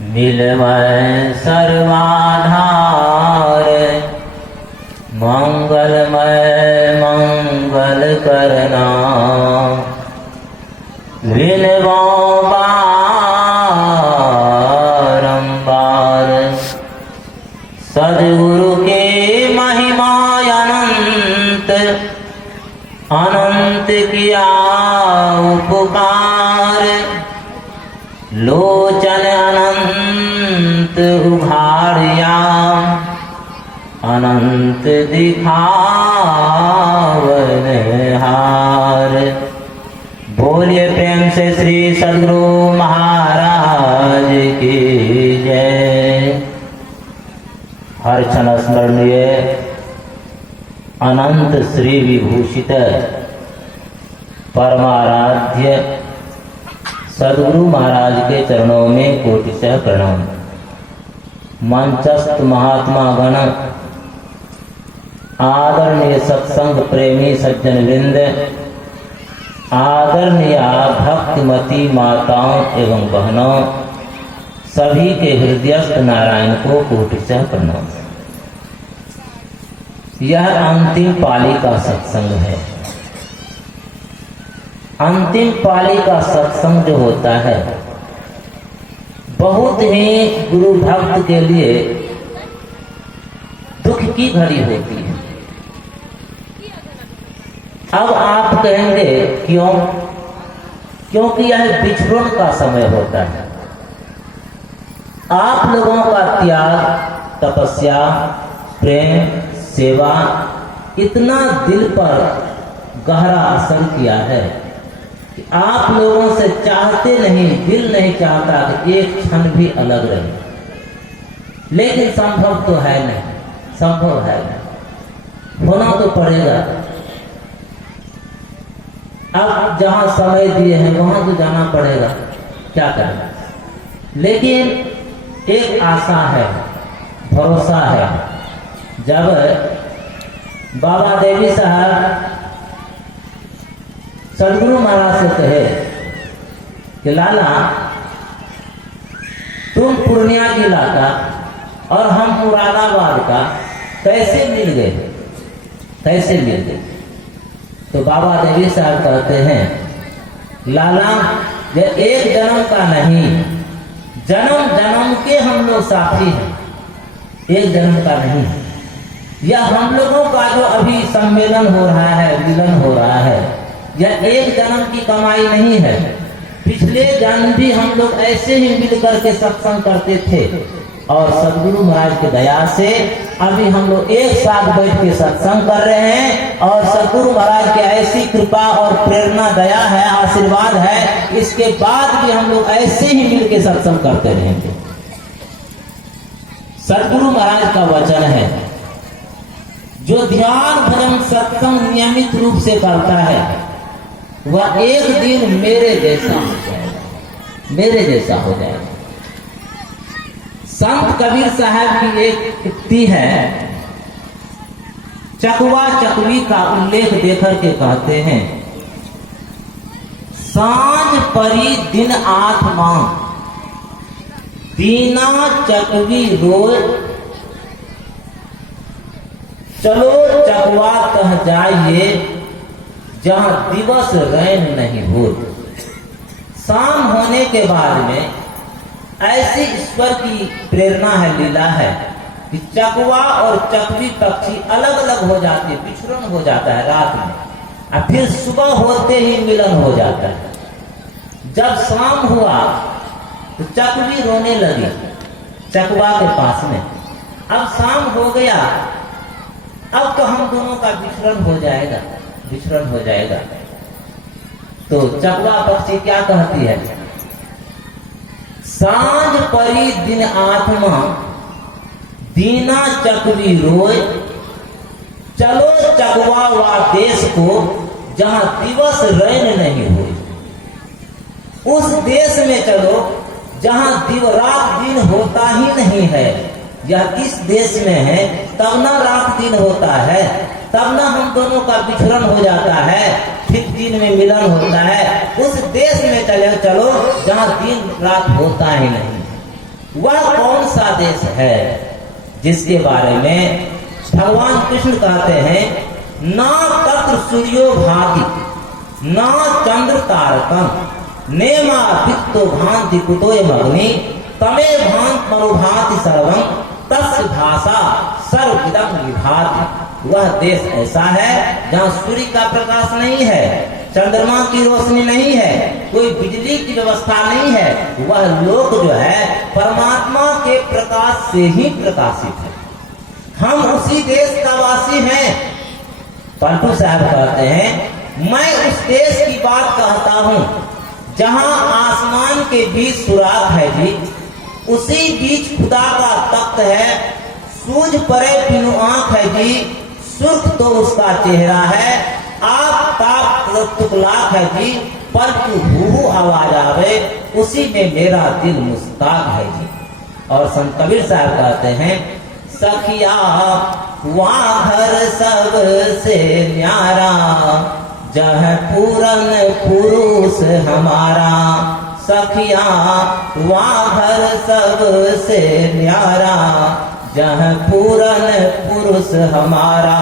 मिलमय सर्वाधार मंगलमय मंगल करना विनवो बारंबार सद्गुरु के महिमा अनंत अनंत किया उपकार लोचन अनंत उघाड़िया अनंत दिखावन हार। बोलिए प्रेम से श्री सद्गुरु महाराज की जय। हर क्षण स्मरणीय अनंत श्री विभूषित परमाराध्य सद्गुरु महाराज के चरणों में कोटिशः प्रणाम। मंचस्थ महात्मा गण, आदरणीय सत्संग प्रेमी सज्जन वृंद, आदरणीय भक्तिमती माताओं एवं बहनों, सभी के हृदयस्थ नारायण को कोटिशः प्रणाम। यह अंतिम पाली का सत्संग है। अंतिम पाली का सत्संग जो होता है बहुत ही गुरु भक्त के लिए दुख की घड़ी होती है। अब आप कहेंगे क्यों? क्योंकि यह बिछड़न का समय होता है। आप लोगों का त्याग, तपस्या, प्रेम, सेवा इतना दिल पर गहरा असर किया है कि आप लोगों से चाहते नहीं, दिल नहीं चाहता कि एक क्षण भी अलग रहे, लेकिन संभव तो है नहीं, संभव है नहीं, होना तो पड़ेगा। अब जहां समय दिए हैं वहां तो जाना पड़ेगा, क्या करें। लेकिन एक आशा है, भरोसा है। जब बाबा देवी साहब सद्गुरु महाराज से कहे कि लाला तुम पूर्णिया जिला का और हम मुरादाबाद का कैसे मिल गए, कैसे मिल गए? तो बाबा देवी साहब कहते हैं लाला ये एक जन्म का नहीं, जन्म जन्म के हम लोग साथी हैं, एक जन्म का नहीं। यह हम लोगों का जो अभी सम्मेलन हो रहा है, मिलन हो रहा है, यह एक जन्म की कमाई नहीं है। पिछले जन्म भी हम लोग ऐसे ही मिलकर के सत्संग करते थे और सद्गुरु महाराज की दया से अभी हम लोग एक साथ बैठ के सत्संग कर रहे हैं और सद्गुरु महाराज की ऐसी कृपा और प्रेरणा, दया है, आशीर्वाद है, इसके बाद भी हम लोग ऐसे ही मिल के सत्संग करते रहेंगे। सद्गुरु महाराज का वचन है जो ध्यान भजन सत्संग नियमित रूप से करता है वह एक दिन मेरे जैसा हो जाएगा, मेरे जैसा हो जाएगा। संत कबीर साहब की एक उक्ति है, चकवा चकवी का उल्लेख देकर के कहते हैं सांझ परी दिन आठ माह दीना चकवी रोज चलो चकवा कह जाइए जहां दिवस रैन नहीं हो। शाम होने के बाद में ऐसी ईश्वर की प्रेरणा है, लीला है कि चकवा और चकवी पक्षी अलग अलग हो जाते, बिछड़न हो जाता है रात में, और फिर सुबह होते ही मिलन हो जाता है। जब शाम हुआ तो चकवी रोने लगी चकवा के पास में, अब शाम हो गया, अब तो हम दोनों का बिछड़न हो जाएगा, बिछड़न हो जाएगा। तो चकवा पक्षी क्या कहती है, सांझ परी दिन आत्मा दीना चकवी रोए चलो चकवा वा देश को जहां दिवस रैन नहीं हुए। उस देश में चलो जहां रात दिन होता ही नहीं है। यह इस देश में है तब ना रात दिन होता है, तब ना हम दोनों का बिछड़न हो जाता है, ठीक दिन में मिलन होता है। उस देश में चलो जहाँ दिन रात होता ही नहीं। वह कौन सा देश है जिसके बारे में भगवान कृष्ण कहते हैं ना तत्र सूर्यो भाति ना चंद्र तारकम नेमा वित्तो भांति कुतोयमग्नि तमे भांत मरुभाति सर्वम तस्य भाषा सर्वविदं विभाति। वह देश ऐसा है जहाँ सूर्य का प्रकाश नहीं है, चंद्रमा की रोशनी नहीं है, कोई बिजली की व्यवस्था नहीं है। वह लोक जो है परमात्मा के प्रकाश से ही प्रकाशित है। हम उसी देश का वासी हैं। पलटू साहब कहते हैं मैं उस देश की बात कहता हूँ जहाँ आसमान के बीच सुराख है जी, उसी बीच खुदा का तख्त है, सूझ परे बिनु आंख है जी, सुर्ख तो उसका चेहरा है, आप ताप तुकलाक है जी, पर तू हू आवाज आवे, उसी में मेरा दिल मुस्ताक है जी। और संत कबीर साहब कहते हैं सखिया वहाँ घर सब से न्यारा, जह पूरन पुरुष हमारा। सखिया वहाँ घर सब से न्यारा, जह पूरन पुरुष हमारा।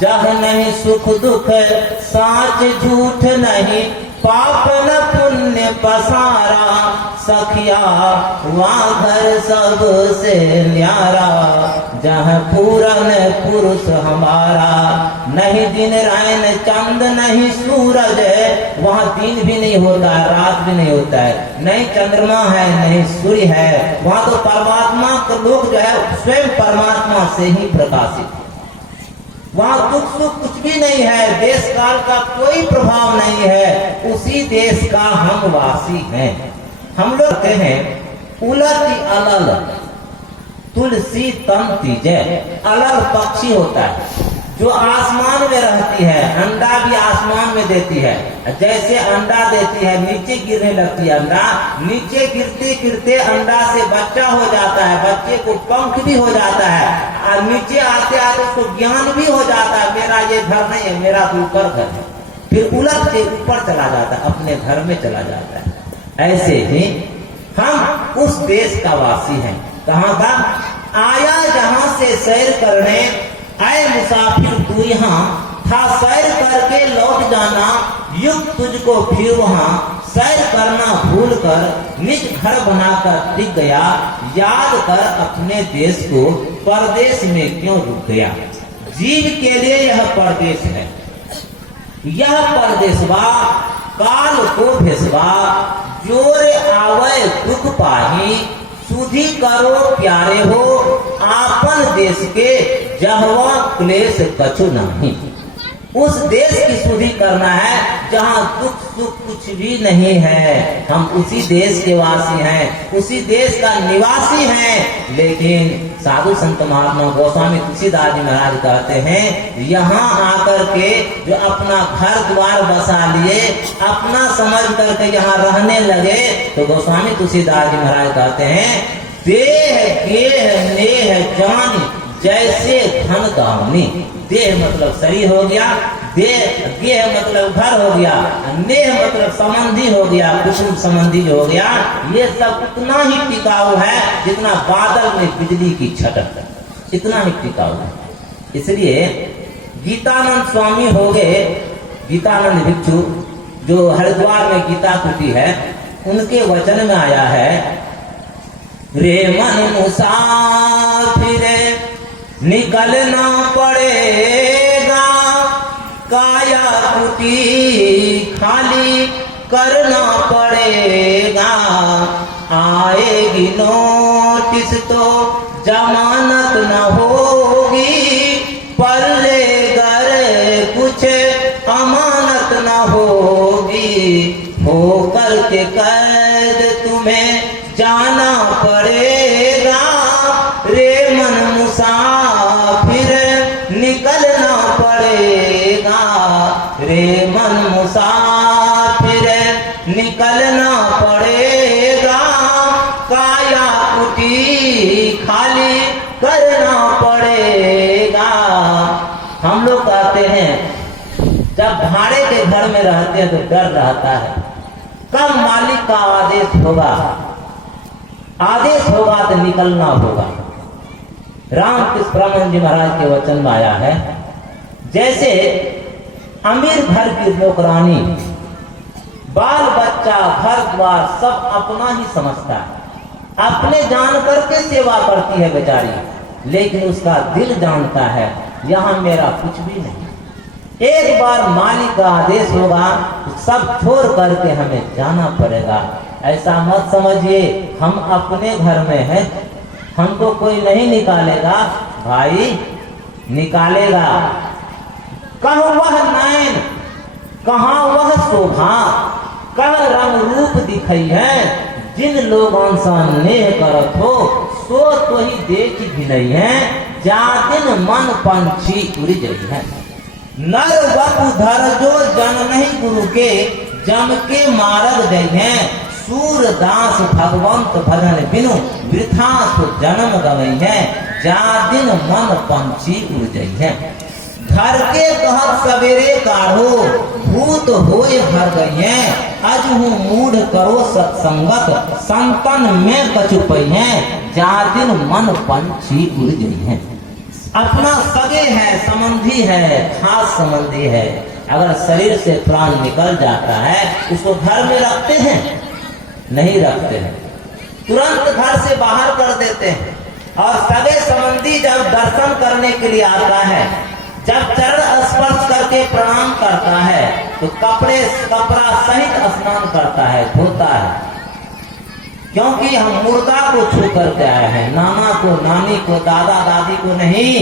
जह नहीं सुख दुख साच झूठ नहीं, पाप न पुण्य पसारा। सखिया वहाँ घर सब से न्यारा, जहाँ पूरन पुरुष हमारा। नहीं दिन रैन चंद नहीं सूरज, वहाँ दिन भी नहीं होता है, रात भी नहीं होता है, नहीं चंद्रमा है नहीं सूर्य है। वहाँ तो परमात्मा का लोग जो है स्वयं परमात्मा से ही प्रकाशित है। वहाँ दुख सुख कुछ भी नहीं है, देश काल का कोई प्रभाव नहीं है, उसी देश का हम वासी हैं। हम लोग कहते हैं उलटी अलल तुलसी तंती जय। अलल पक्षी होता है जो आसमान में रहती है, अंडा भी आसमान में देती है। जैसे अंडा देती है नीचे गिरने लगती है, अंडा नीचे गिरते गिरते अंडा से बच्चा हो जाता है, बच्चे को पंख भी हो जाता है, और नीचे आते आते उसको ज्ञान भी हो जाता है मेरा ये घर नहीं है, मेरा ऊपर घर है। फिर उलट के ऊपर चला जाता है, अपने घर में चला जाता है। ऐसे ही हम उस देश का वासी हैं। कहाँ का? आया जहाँ से सैर करने, आए मुसाफिर तू यहाँ, था सैर करके लौट जाना, युग तुझको फिर वहाँ सैर करना भूल कर निज घर बनाकर टिक गया। याद कर अपने देश को, परदेश में क्यों रुक गया। जीव के लिए यह परदेश है, यह परदेशवा काल को भेसवा। जोर आवे दुख पाही, सुधी करो प्यारे हो, आपन देश के जहवा क्लेश कछु नहीं। उस देश की सुधी करना है जहाँ दुख सुख कुछ भी नहीं है। हम उसी देश के वासी हैं, उसी देश का निवासी हैं। लेकिन साधु संत महात्मा गोस्वामी तुलसीदास जी महाराज कहते हैं यहाँ आकर के जो अपना घर द्वार बसा लिए, अपना समझ करके यहाँ रहने लगे, तो गोस्वामी तुलसीदास जी महाराज कहते हैं देह गेह नेह जानी जैसे धन गावनी। देह मतलब शरीर हो गया, देह गेह मतलब घर हो गया, नेह मतलब संबंधी हो गया, कुटुंब संबंधी हो गया। ये सब उतना ही टिकाऊ है जितना बादल में बिजली की छटक, इतना ही टिकाऊ है। इसलिए गीतानंद स्वामी हो गए, गीतानंद भिक्षु जो हरिद्वार में गीता कुटी है, उनके वचन में आया है रे मन मुसाफिर निकलना पड़ेगा, काया कुटी खाली करना पड़ेगा। आएगी नोटिस तो जमानत न होगी, पल्ले घर कुछ अमानत न होगी। होकर के कैद तुम्हें जाना पड़ेगा, रे मन मुसाफिर निकलना पड़ेगा। रे मन मुसाफिर निकलना पड़ेगा, काया कुटी खाली करना पड़ेगा। हम लोग कहते हैं जब भाड़े के घर में रहते हैं तो डर रहता है कब मालिक का आदेश होगा, आदेश होगा तो निकलना होगा। रामकृष्ण परमहंस जी महाराज के वचन में आया है, जैसे अमीर घर की नौकरानी बाल बच्चा घर द्वार सब अपना ही समझता है, अपने जान करके सेवा करती है बेचारी, लेकिन उसका दिल जानता है यहाँ मेरा कुछ भी नहीं। एक बार मालिक का आदेश होगा सब छोड़ करके हमें जाना पड़ेगा। ऐसा मत समझिए हम अपने घर में हैं, हमको कोई नहीं निकालेगा, भाई निकालेगा। कहाँ वह नैन, कहाँ वह शोभा, कह रंग रूप दिखई है, जिन लोगों सा नेह करत हो सो तो ही देख भी नहीं है, जा दिन मन पंछी उड़ गई है। नर वपु धर जो जन नहीं गुरु के, जम के मारग गई है, सूरदास भगवंत भजन बिनु वृथा सो जन्म गवई है, जा दिन मन पंछी उड़ गई है। घर के कहत सवेरे काढ़ो, भूत होए भर गई है, अजहू मूढ़ करो सत्संगत, संतन में कछुपई है, जा दिन मन पंछी उड़ गई है। अपना सगे है, संबंधी है, खास संबंधी है, अगर शरीर से प्राण निकल जाता है उसको घर में रखते हैं? नहीं रखते हैं, तुरंत घर से बाहर कर देते हैं। और सगे संबंधी जब दर्शन करने के लिए आता है, जब चरण स्पर्श करके प्रणाम करता है तो कपड़ा सहित स्नान करता है, धोता है, क्योंकि हम मुर्दा को छू करके आए हैं। नाना को, नानी को, दादा दादी को नहीं,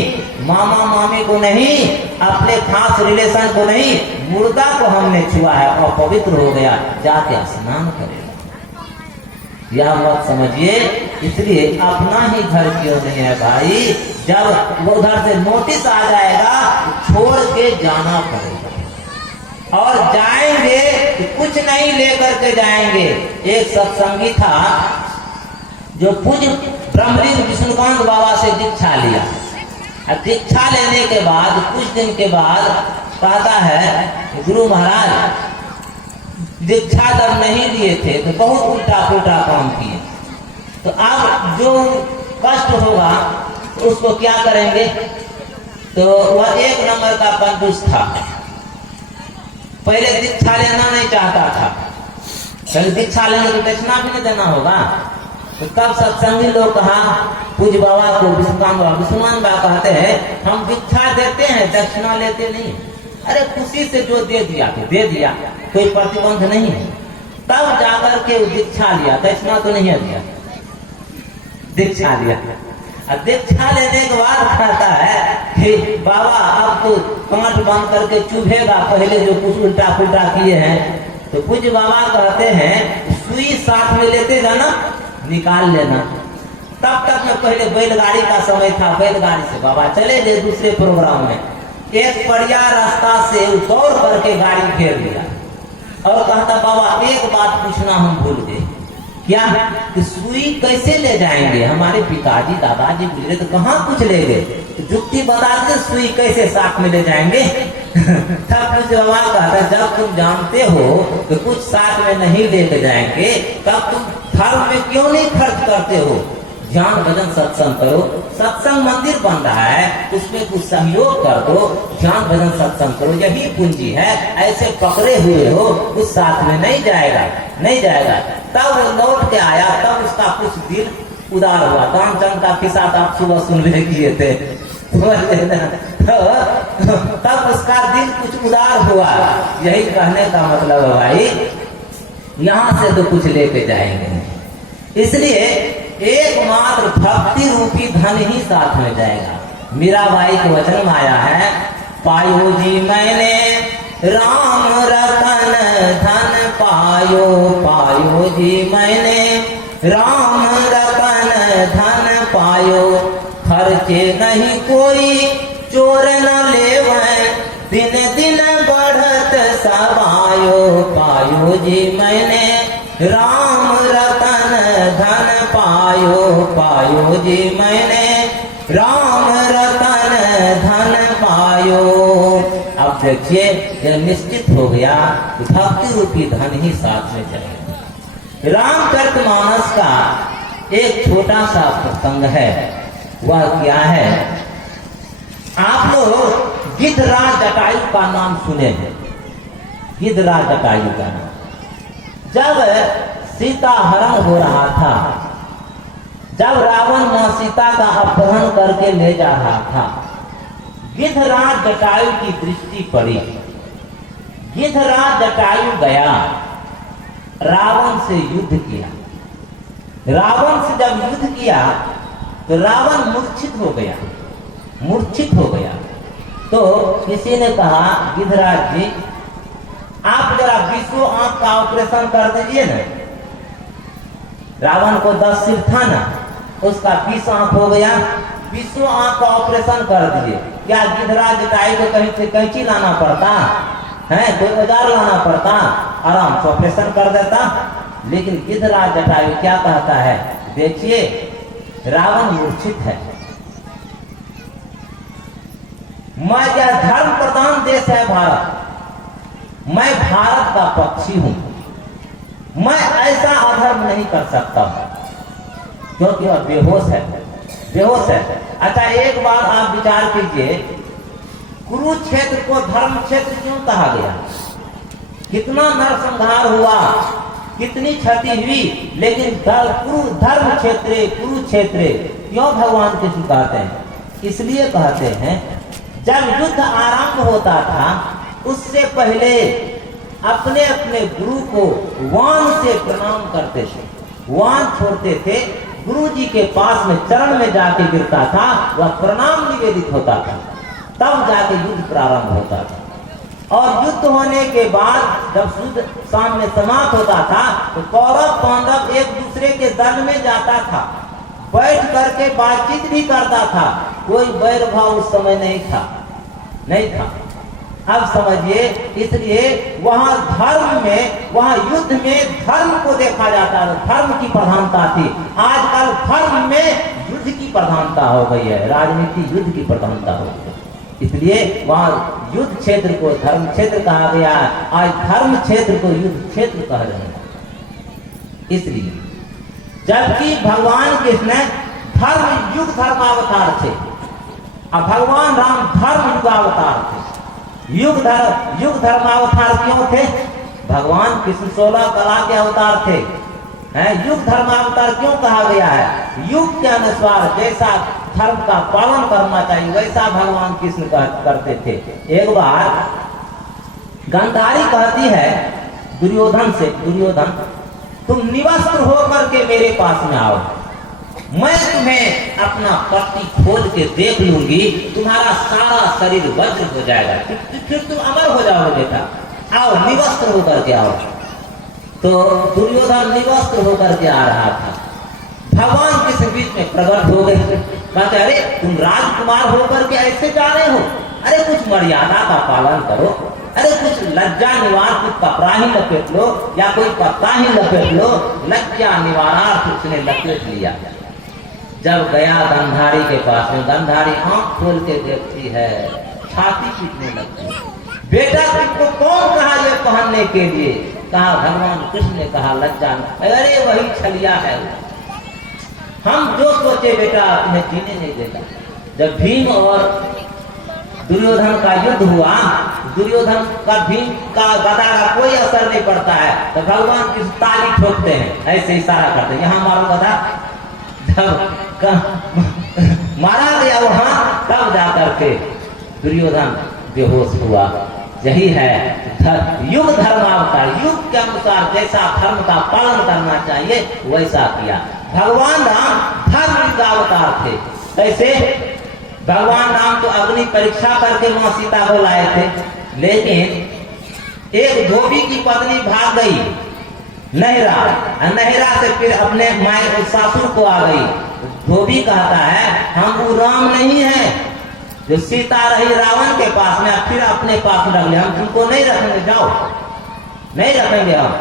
मामा मामी को नहीं, अपने खास रिलेशन को नहीं, मुर्दा को हमने छुआ है और पवित्र हो गया, जाके स्नान करेगा। यह मत समझिए, इसलिए अपना ही घर क्यों नहीं है भाई, जब वो उधर से नोटिस आ जाएगा छोड़ के जाना पड़ेगा। और जाएंगे तो कुछ नहीं लेकर के जाएंगे। एक सत्संगी था जो पूज्य ब्रह्मलीन विष्णुकांत बाबा से दीक्षा लिया। दीक्षा लेने के बाद कुछ दिन के बाद कहता है, गुरु महाराज दीक्षा जब नहीं लिए थे तो बहुत उल्टा पुल्टा काम किए, तो अब जो कष्ट होगा तो उसको क्या करेंगे? तो वह 1 नंबर का कंजूस था, पहले दीक्षा लेना नहीं चाहता था, पहले दीक्षा लेने को दक्षिणा भी नहीं देना होगा। तो तब सत्संगी लोग कहा पूज्य बाबा को, विष्णुकांत बाबा कहते हैं हम दीक्षा देते हैं, दक्षिणा लेते नहीं। अरे खुशी से जो दे दिया तो दे दिया, कोई प्रतिबंध नहीं है। तब जाकर के दीक्षा लिया, दक्षिणा तो नहीं दिया, दीक्षा लिया। अब दीक्षा लेने के बाद कहता है कि बाबा अब तो कांट बंद करके चुभेगा, पहले जो कुछ उल्टा पुल्टा किए हैं। तो पूज्य बाबा कहते हैं सुई साथ में लेते जाना, निकाल लेना। तब तक में पहले बैलगाड़ी का समय था, बैलगाड़ी से बाबा चले गए दूसरे प्रोग्राम में। एक बढ़िया रास्ता से दौड़ करके गाड़ी घेर लिया और कहता बाबा एक बात पूछना हम भूल गए। क्या? कि सुई कैसे ले जाएंगे? हमारे पिताजी दादाजी गुजरे तो कहाँ कुछ ले गए, तो जुक्ति बताते सुई कैसे साथ में ले जाएंगे। तब कुछ बाबा कहता जब तुम जानते हो कि कुछ साथ में नहीं लेके जाएंगे, तब तुम धर्म में क्यों नहीं खर्च करते हो? ध्यान भजन सत्संग करो, सत्संग मंदिर बन रहा है उसमें कुछ सहयोग कर दो, ध्यान भजन सत्संग करो, यही पूंजी है। ऐसे पकड़े हुए हो कुछ साथ में नहीं जाएगा, नहीं जाएगा। तब वो लौट के आया, तब उसका कुछ दिल उदार हुआ। कामचंद का किस्सा आप सुबह सुनने किए थे, तब उसका दिल कुछ उदार हुआ। यही कहने का मतलब है भाई, यहाँ से तो कुछ लेके जाएंगे, इसलिए एकमात्र भक्ति रूपी धन ही साथ में जाएगा। मीराबाई के वचन में आया है, पायो जी मैंने राम रतन धन पायो, पायो जी मैंने राम रतन धन पायो, खर्चे नहीं कोई चोर न लेवै, दिन दिन बढ़त सवायो, पायो जी मैंने राम रतन धन पायो, पायो जी मैंने राम रतन धन पायो। अब देखिए जब निश्चित हो गया कि भक्ति रूपी धन ही साथ में जाएगा। रामचरितमानस का एक छोटा सा प्रसंग है। वह क्या है, आप लोग गिद्धराज जटायु का नाम सुने हैं। गिद्धराज जटायु का नाम, जब सीता हरण हो रहा था, जब रावण मां सीता का अपहरण करके ले जा रहा था, गिद्धराज जटायु की दृष्टि पड़ी। गिद्धराज जटायु गया, रावण से युद्ध किया। रावण से जब युद्ध किया तो रावण मूर्छित हो गया, मूर्छित हो गया। तो किसी ने कहा, गिद्धराज जी आप जरा 20 आंख का ऑपरेशन कर दीजिए ना। रावण को 10 सिर था ना, उसका 20 आंख हो गया। 20 आंख का ऑपरेशन कर दीजिए। क्या गिद्धराज जटायु को कहीं से कैंची लाना पड़ता है, कोई औजार लाना पड़ता, आराम से ऑपरेशन कर देता। लेकिन गिद्धराज जटायु क्या कहता है, देखिए रावण मूर्छित है, मैं क्या धर्म प्रधान देश है भारत, मैं भारत का पक्षी हूं, मैं ऐसा अधर्म नहीं कर सकता क्योंकि वह बेहोश है, बेहोश है। अच्छा एक बात आप विचार कीजिए, कुरुक्षेत्र को धर्म क्षेत्र क्यों कहा गया? कितना नरसंहार हुआ, कितनी क्षति हुई, लेकिन धर्म क्षेत्र कुरुक्षेत्र क्यों भगवान कृष्ण कहते हैं? इसलिए कहते हैं जब युद्ध आरंभ होता था उससे पहले अपने अपने गुरु को वान से प्रणाम करते थे, वान छोड़ते थे, गुरु जी के पास में चरण में जाके गिरता था, वह प्रणाम निवेदित होता था, तब जाके युद्ध प्रारंभ होता था। और युद्ध होने के बाद जब युद्ध सामने समाप्त होता था तो कौरव पांडव एक दूसरे के दल में जाता था, बैठ करके बातचीत भी करता था, कोई बैर भाव उस समय नहीं था, नहीं था। अब समझिए, इसलिए वहां धर्म में, वहां युद्ध में धर्म को देखा जाता था, धर्म की प्रधानता थी। आजकल धर्म में युद्ध की प्रधानता हो गई है, राजनीति युद्ध की प्रधानता हो गई है। इसलिए वहां युद्ध क्षेत्र को धर्म क्षेत्र कहा गया, आज धर्म क्षेत्र को युद्ध क्षेत्र कह रहे हैं। इसलिए जबकि भगवान कृष्ण धर्म युग धर्मावतार थे, अब भगवान राम धर्म युगावतार थे। युग धर्मावतार क्यों थे? भगवान कृष्ण 16 कला के अवतार थे। युग धर्मावतार क्यों कहा गया है? युग के अनुसार जैसा धर्म का पालन करना चाहिए वैसा भगवान कृष्ण करते थे। एक बार गांधारी कहती है दुर्योधन से, दुर्योधन तुम निवस्त्र होकर के मेरे पास में आओ, मैं तुम्हें अपना पट्टी खोल के देख लूंगी, तुम्हारा सारा शरीर वज्र हो जाएगा, फिर तुम अमर हो जाओगे बेटा, आओ निवस्त्र होकर के आओ। तो दुर्योधन निवस्त्र होकर के आ रहा था, भगवान के बीच में प्रकट हो गए, कहते अरे तुम राजकुमार होकर के ऐसे जा रहे हो, अरे कुछ मर्यादा का पालन करो, अरे कुछ लज्जा निवार, कुछ कपड़ा ही लपेट लो या कोई पत्ता ही लपेट लो। लज्जा निवारार्थ उसने लपेट लिया। जब गया गंधारी के पास में, गंधारी आंख खोल के देखती है, छाती पीटने लगती है, बेटा तुमको कौन कहा ये पहनने के लिए? कहा भगवान कृष्ण ने कहा लज्जा। अरे वही छलिया है, हम जो सोचे बेटा तुम्हें जीने नहीं देगा। जब भीम और दुर्योधन का युद्ध हुआ, दुर्योधन का भीम का गदा का कोई असर नहीं पड़ता है, तो भगवान कृष्ण ताली ठोकते हैं, ऐसे इशारा करते हैं, यहाँ मारो गदा। जब मारा गया वहां, तब जाकर के दुर्योधन बेहोश हुआ। यही है युग धर्मावतार, युग के अनुसार जैसा धर्म का पालन करना चाहिए वैसा किया। भगवान राम धर्म युगावतार थे। कैसे? भगवान राम तो अग्नि परीक्षा करके मां सीता को लाए थे, लेकिन एक धोबी की पत्नी भाग गई नहरा, नहरा से फिर अपने माय सासुर को आ गई। धोबी कहता है हम वो राम नहीं है जो सीता रही रावण के पास में, फिर अपने पास रख ले, हम तुमको नहीं रखेंगे, जाओ, नहीं रखेंगे हम।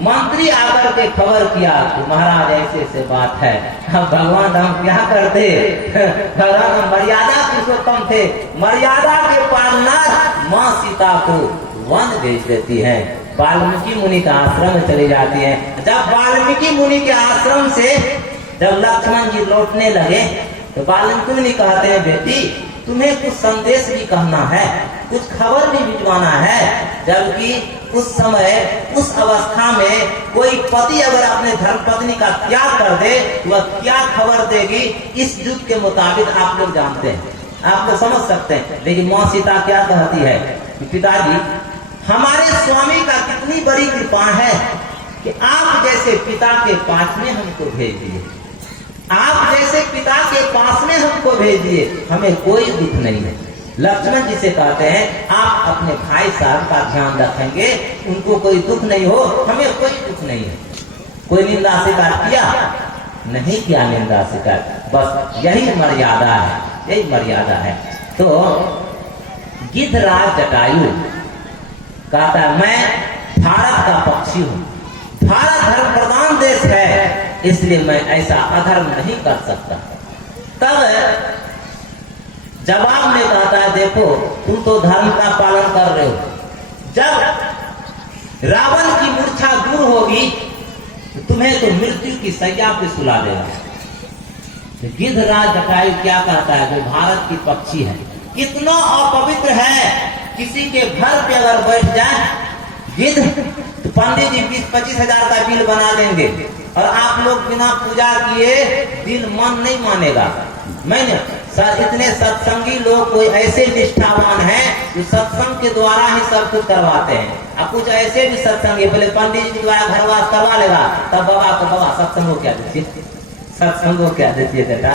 मंत्री आकर के खबर किया कि महाराज ऐसे ऐसे बात है। अब भगवान राम क्या करते? भगवान मर्यादा पुरुषोत्तम थे, मर्यादा के पालना माँ सीता को वन भेज देती है, वाल्मीकि मुनि का आश्रम में चली जाती है। जब वाल्मीकि मुनि के आश्रम से जब लक्ष्मण जी लौटने लगे तो वाल्मीकि कहते हैं, बेटी तुम्हें कुछ संदेश भी कहना है, कुछ खबर भी भिजवाना है। जबकि उस समय उस अवस्था में कोई पति अगर अपने धर्मपत्नी का त्याग कर दे तो वह क्या खबर देगी, इस युग के मुताबिक आप लोग जानते हैं, आप लोग समझ सकते हैं। लेकिन माँ सीता क्या कहती है कि पिताजी हमारे स्वामी का कितनी बड़ी कृपा है कि आप जैसे पिता के पास में हमको भेज दिए, आप जैसे पिता के पास में हमको भेज दिए, हमें कोई दुख नहीं है। लक्ष्मण जी से कहते हैं आप अपने भाई साहब का ध्यान रखेंगे, उनको कोई दुख नहीं हो, हमें कोई दुख नहीं है। कोई निंदा शिकार किया नहीं किया, निंदा शिकार, बस यही मर्यादा है, यही मर्यादा है। तो गिद्धराज जटायु कहता है मैं भारत का पक्षी हूँ, भारत धर्म प्रधान देश है, इसलिए मैं ऐसा अधर्म नहीं कर सकता। तब जवाब में कहता है देखो तुम तो धर्म का पालन कर रहे हो, जब रावण की मूर्छा दूर होगी तो तुम्हें तो मृत्यु की सैया पे सुला देगा। तो गिद्धराज जटायु क्या कहता है, जो भारत की पक्षी है, कितना अपवित्र है, किसी के घर पे अगर बैठ जाए गिद्ध तो पंडित जी 20-25 हजार का बिल बना देंगे और आप लोग बिना पूजा किए दिल मन नहीं मानेगा। मैंने सर इतने सत्संगी लोग कोई ऐसे निष्ठावान हैं जो सत्संग के द्वारा ही सब कुछ करवाते हैं। अब कुछ ऐसे भी सत्संगी पहले पंडित जी के द्वारा घरवास करवा लेगा, तब बाबा को बाबा सत्संग को क्या देती, सत्संग को क्या देती है बेटा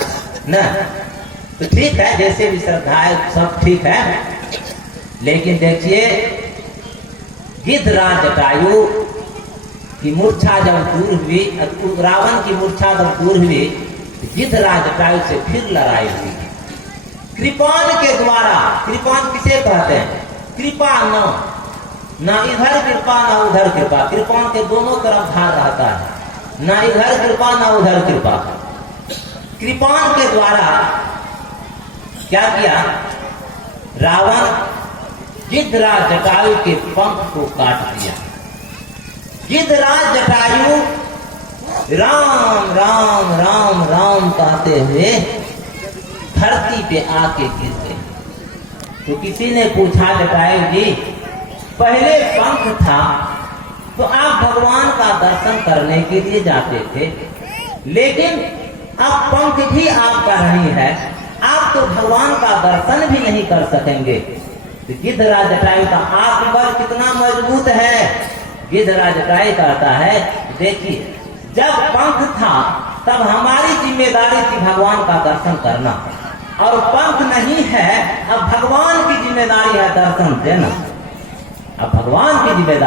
न। तो ठीक है, जैसे भी श्रद्धा है सब ठीक है, लेकिन देखिए गिद्धराज जटायु की मूर्छा जब दूर हुई, रावण की मूर्छा जब दूर हुई, गिद्धराज जटायु से फिर लड़ाई हुई कृपान के द्वारा। कृपान किसे कहते हैं, कृपा न इधर कृपा न उधर कृपा, कृपान के दोनों तरफ धार रहता है, न इधर कृपा न उधर कृपा। कृपान के द्वारा क्या किया, रावण गिद्धराज जटायु के पंख को काट दिया। गिद्धराज जटायु राम राम राम राम कहते हुए धरती पे आके गिर गए। तो किसी ने पूछा जटायु जी पहले पंख था तो आप भगवान का दर्शन करने के लिए जाते थे, लेकिन अब पंख भी आपका नहीं है, आप तो भगवान का दर्शन भी नहीं कर सकेंगे। तो गिद्धराज जटायु का आत्मबल कितना मजबूत है। गिद्धराज जटायु कहता है देखिए जब पंख था तब हमारी जिम्मेदारी थी भगवान का दर्शन करना, और पंख नहीं है अब भगवान की जिम्मेदारी है दर्शन देना। अब भगवान की जिम्मेदारी